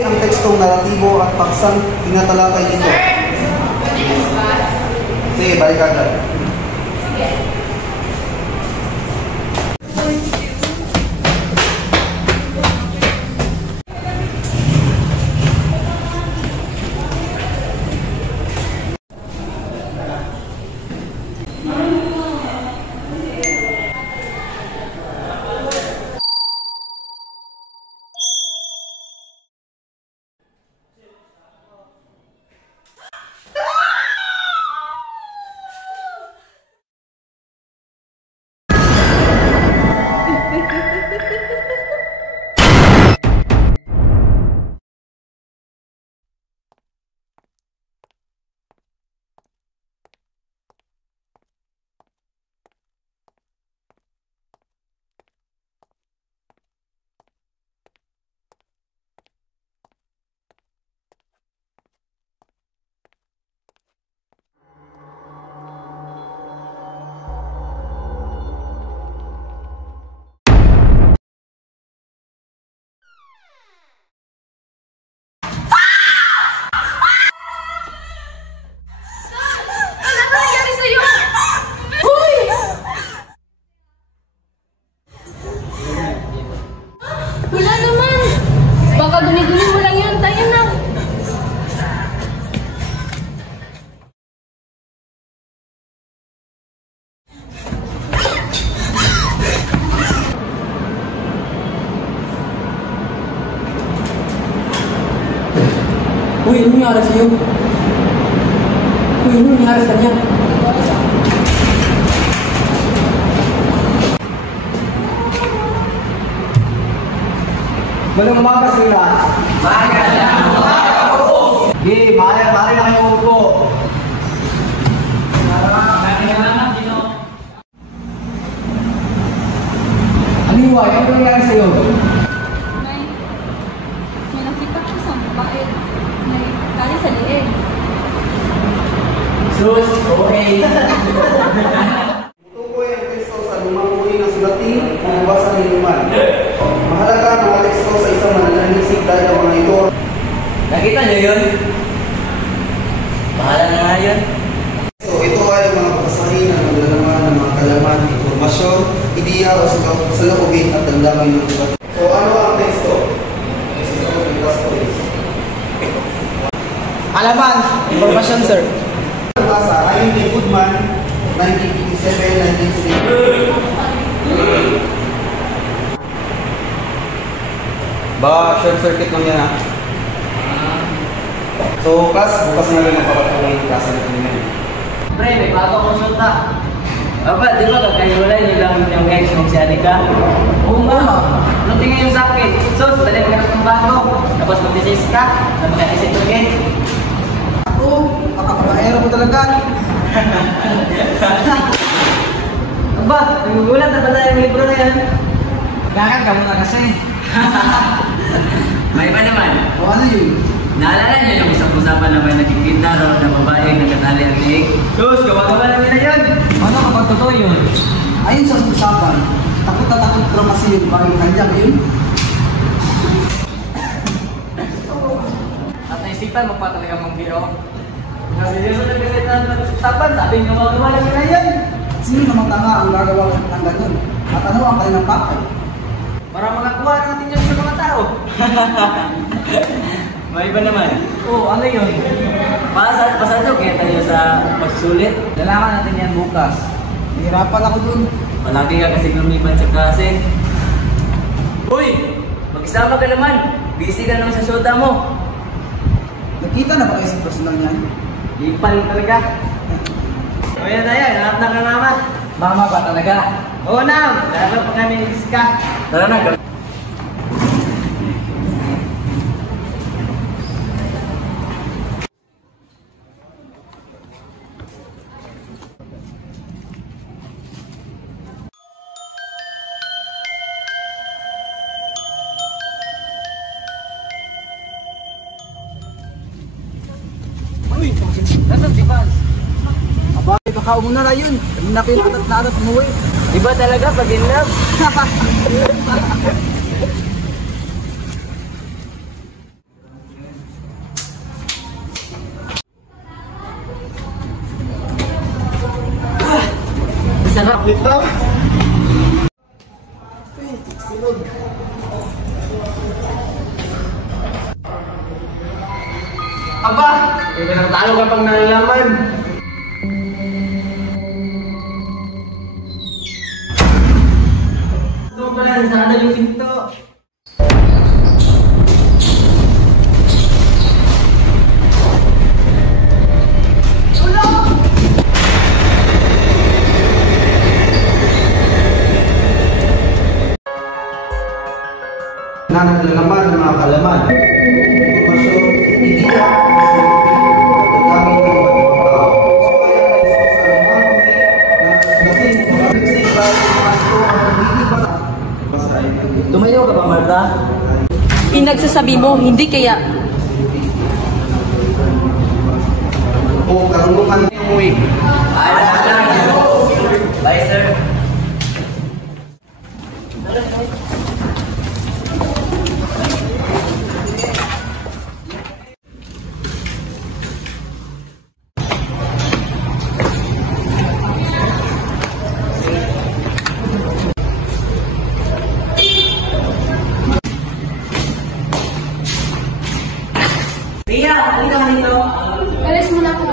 Ang tekstong naratibo at paksang tinatalakay dito. Sige, balik agad. Wala naman. Baka dumi-dumi mo lang yun. Tayo na. Uy, ano nangyari sa'yo? Uy, ano nangyari sa kanya? Walang umaga sa lahat. Magandang umaga po! Sige, mari na kayo upo. Ano yung why? Ano nangyari sa'yo? May nakita ko sa babae. May kali sa liig. Sus, okay. Tukoy ang teksto sa lumang uri ng sulatin o nabasa ng inuman. Mahalaga ang mga teksto sa isang manananisig dahil ang mga ito. Nakita niyo yun? Bahala na nga yun. So ito ay mga basahin na naglalaman ng mga kalaman, informasyon, ideya o salakubin at damdamin ng iba. So ano ang teksto? Alaman, informasyon sir. Basa ayon kay Goodman, 1957-1960. Ba, short circuit lang yan ha. So, class, bukas na rin ang papatuloy yung klase natin ngayon. Pre, may bago konsulta. Aba, di ba kakaiwalay niyo lang yung ex mong si Anika? Oo nga. Nung tingin yung sakit, sus, dali ka ng bago. Tapos mag-disis ka, nang mag-isip yung ex. Ako, makakabaero ko talaga. Aba, nagugulat na pala yung libro na yan. Bakit ka muna kasi? May iba naman. O ano yun? Naalala niyo yung isang usapan na may nakikita raw na babae nagkatali ang liig? Sus, gawa-gawa lang nila yun! Ano kapag totoo yun? Ayun sa usapan, takot na takot pero kasi yung bahay kanya yun. At naisipan mo pa talaga mong biro? Kasi yun sa nagkasita ng usapan, sabi niyo gawa-gawa lang nila yun! Sino namang tanga ang gagawa ng ganun? At ano ang kanilang pakay? Para makakuha natin yun sa mga tao. May iba naman. Oo, ano yun? Pasado kaya tayo sa pagsulit. Kailangan natin yan bukas. Nahirapan ako dun. Malaki ka kasi lumipat sa klase. Uy! Magsama ka naman. Busy ka naman sa syota mo. Nakita na ba kayo sa personal niyan? Ipal talaga. O yan na yan, hanap na ka mama. Mama ba talaga? Oo na, lalo pa kami ni Iska. Tara na. Uy! Nasaan si Vance? Aba, kakao na yun. Nakinatat na atat mo eh. Iba talaga pag in love. sarap nito. Aba! Pinagtalo ka pang nalalaman. Ito pala, nasaan yung pinto? Na naglalaman ng mga kalaman. Impormasyon, ideya, at gamit ng iba't ibang tao. So kaya Tumayo ka ba, Marta? Pinagsasabi mo, hindi kaya. o karunungan ng umuwi. Bye, sir. Ria, halika ka dito. Alis mo na ako.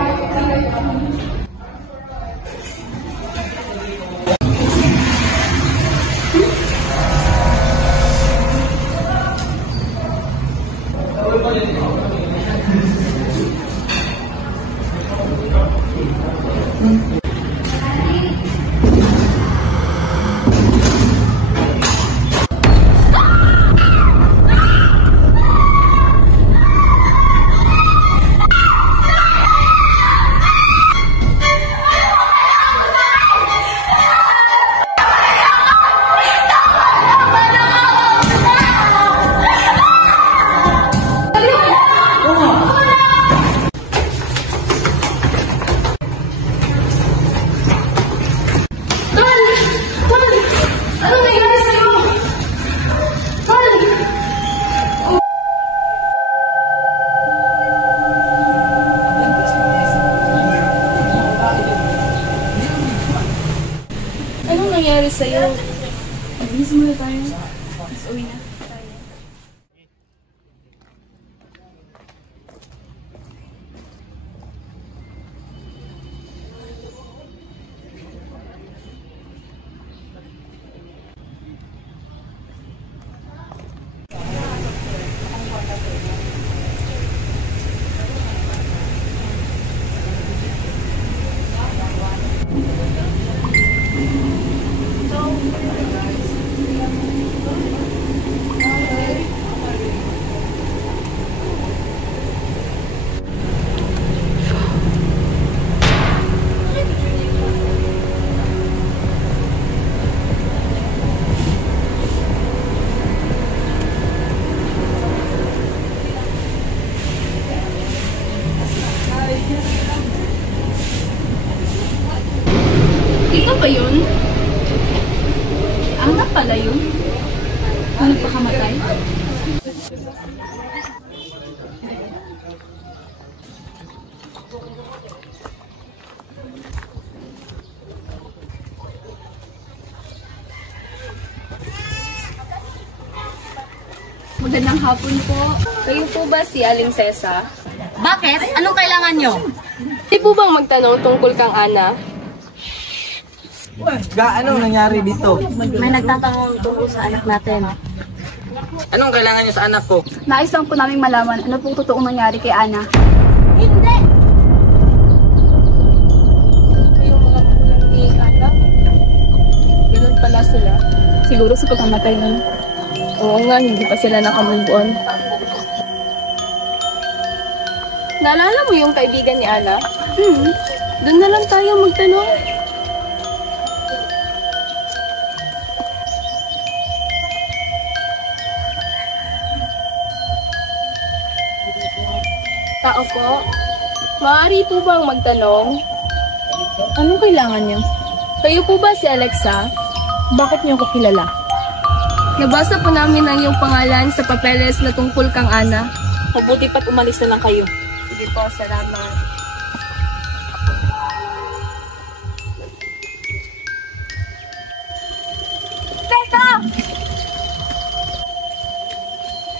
Anong nangyari sa'yo? Mabilis mo na tayo. Mas uwi na tayo. Ito ba yun? Anak pala yun? Ano pa kamatay? Magandang hapon po. Kayo po ba si Aling Sesa? Bakit? Anong kailangan nyo? Di po bang magtanong tungkol kang Ana? Anong nangyari dito? May nagtatanong tungkol sa anak natin. Anong kailangan niyo sa anak ko? Nais lang po namin malaman ano pong totoong nangyari kay Ana. Hindi! Yung mga magulang ni Ana, ganun pala sila. Siguro sa pagkamatay nun. Oo nga, hindi pa sila nakamove on. Naalala mo yung kaibigan ni Ana? Doon na lang tayo magtanong. Tao po, maaari po bang magtanong? Anong kailangan niyo? Kayo po ba si Alexa? Bakit niyo ko kilala? Nabasa po namin ang iyong pangalan sa papeles na tungkol kang Ana. Mabuti pa't umalis na lang kayo. Sige po, salamat.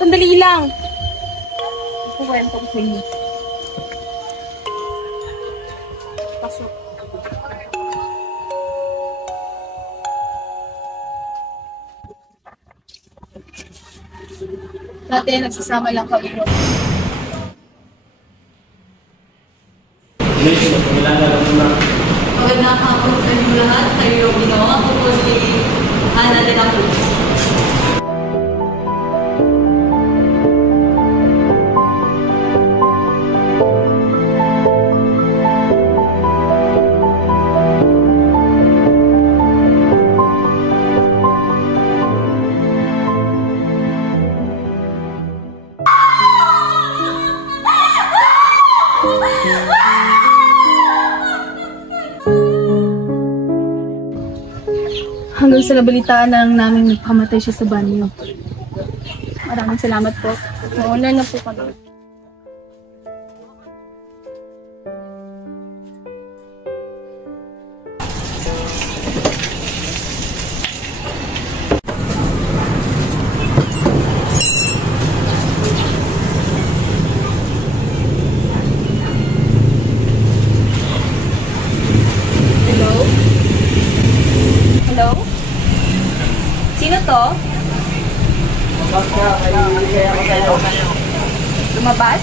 Sandali lang. Kuwento ko sa inyo. Pasok. Dati nagsasama lang kami. Magandang hapon sa inyo lahat. Sa iyo, Ginoo. Ako po si Ana de la Cruz. Hanggang sa nabalitaan na lang namin nagpamatay siya sa banyo. Maraming salamat po. Mauna na po kami. Hello? Hello? Sino to? Lumabas ka, kaya ako sa'yo. Lumabas?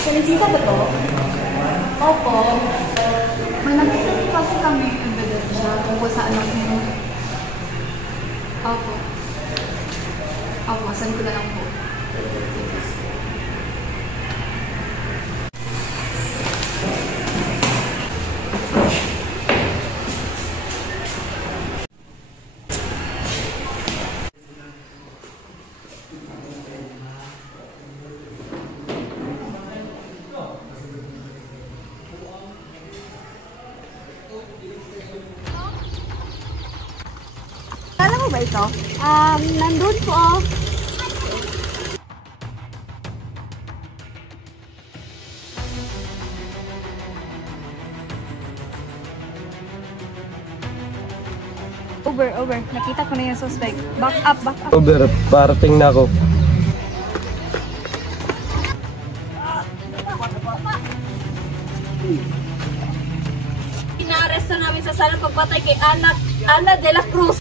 Sinisita ba to? Opo. May nagtitin kasi kami embedded siya tungkol sa anak niyo. Opo. Opo, send ko na lang po. Kala mo ba ito? Nandun po. Over. Nakita ko na yung suspect. Back up. Over, parating na ako. Inaaresta namin sa salang pagpatay kay Ana de la Cruz.